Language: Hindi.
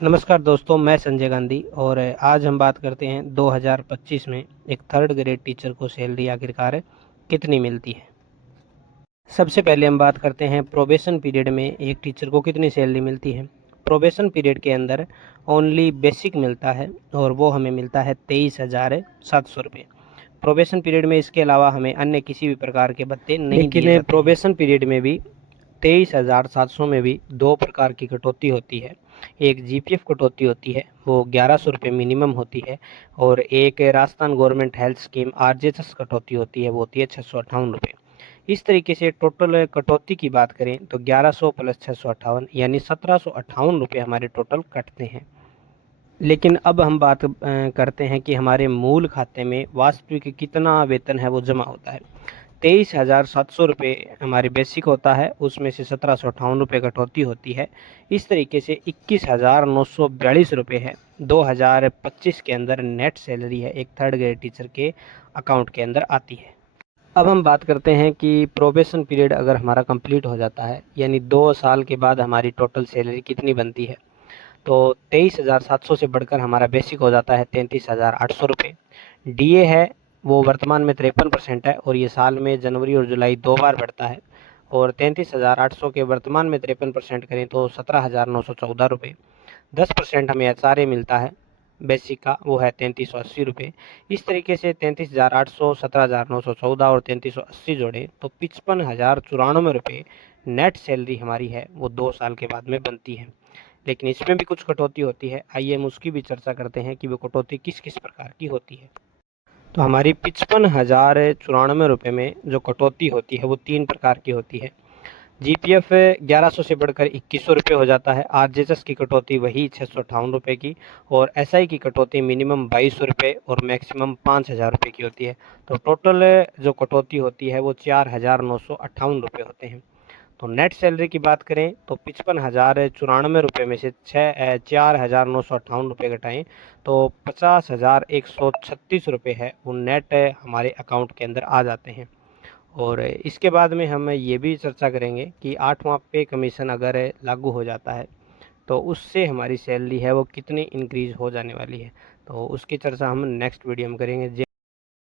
नमस्कार दोस्तों, मैं संजय गांधी और आज हम बात करते हैं 2025 में एक थर्ड ग्रेड टीचर को सैलरी आखिरकार कितनी मिलती है। सबसे पहले हम बात करते हैं प्रोबेशन पीरियड में एक टीचर को कितनी सैलरी मिलती है। प्रोबेशन पीरियड के अंदर ओनली बेसिक मिलता है और वो हमें मिलता है 23,700 रुपये। प्रोबेशन पीरियड में इसके अलावा हमें अन्य किसी भी प्रकार के भत्ते नहीं दिए जाते हैं। प्रोबेशन पीरियड में भी 23,700 में भी दो प्रकार की कटौती होती है। एक जीपीएफ कटौती होती है, वो 1100 रुपये मिनिमम होती है, और एक Rajasthan government health scheme RJS कटौती होती है, वो होती है 658 रुपये। इस तरीके से टोटल कटौती की बात करें तो 1100 प्लस 658 यानी 1758 रुपये हमारे टोटल कटते हैं। लेकिन अब हम बात करते हैं कि हमारे मूल खाते में वास्तविक कितना वेतन है वो जमा होता है। 23,700 रुपये हमारी बेसिक होता है, उसमें से 1758 रुपये कटौती होती है। इस तरीके से 21,942 रुपये है 2025 के अंदर नेट सैलरी है एक थर्ड ग्रेड टीचर के अकाउंट के अंदर आती है। अब हम बात करते हैं कि प्रोबेशन पीरियड अगर हमारा कंप्लीट हो जाता है, यानी 2 साल के बाद हमारी टोटल सैलरी कितनी बनती है। तो 23,700 से बढ़कर हमारा बेसिक हो जाता है 33,800 रुपये। डीए है वो वर्तमान में 53% है और ये साल में जनवरी और जुलाई 2 बार बढ़ता है। और 33,800 के वर्तमान में 53% करें तो 17,914 रुपये। 10% हमें एचआरए मिलता है बेसिक का, वो है 3380 रुपये। इस तरीके से 33,800, 17,914 और 3380 जोड़े तो 55,094 रुपये नेट सैलरी हमारी है वो 2 साल के बाद में बनती है। लेकिन इसमें भी कुछ कटौती होती है, आइए हम उसकी भी चर्चा करते हैं कि वो कटौती किस किस प्रकार की होती है। तो हमारी 55,094 रुपये में जो कटौती होती है वो 3 प्रकार की होती है। जीपीएफ 1100 से बढ़कर 2100 रुपये हो जाता है। आरजेएस की कटौती वही 658 रुपये की, और एसआई की कटौती मिनिमम 2200 रुपये और मैक्सिमम 5000 रुपये की होती है। तो टोटल जो कटौती होती है वो 4,958 रुपये होते हैं। तो नेट सैलरी की बात करें तो 55,094 रुपये में से 4,958 रुपये घटाएं तो 50,136 रुपये है वो नेट हमारे अकाउंट के अंदर आ जाते हैं। और इसके बाद में हम ये भी चर्चा करेंगे कि 8वां पे कमीशन अगर लागू हो जाता है तो उससे हमारी सैलरी है वो कितनी इंक्रीज़ हो जाने वाली है। तो उसकी चर्चा हम नेक्स्ट वीडियो में करेंगे।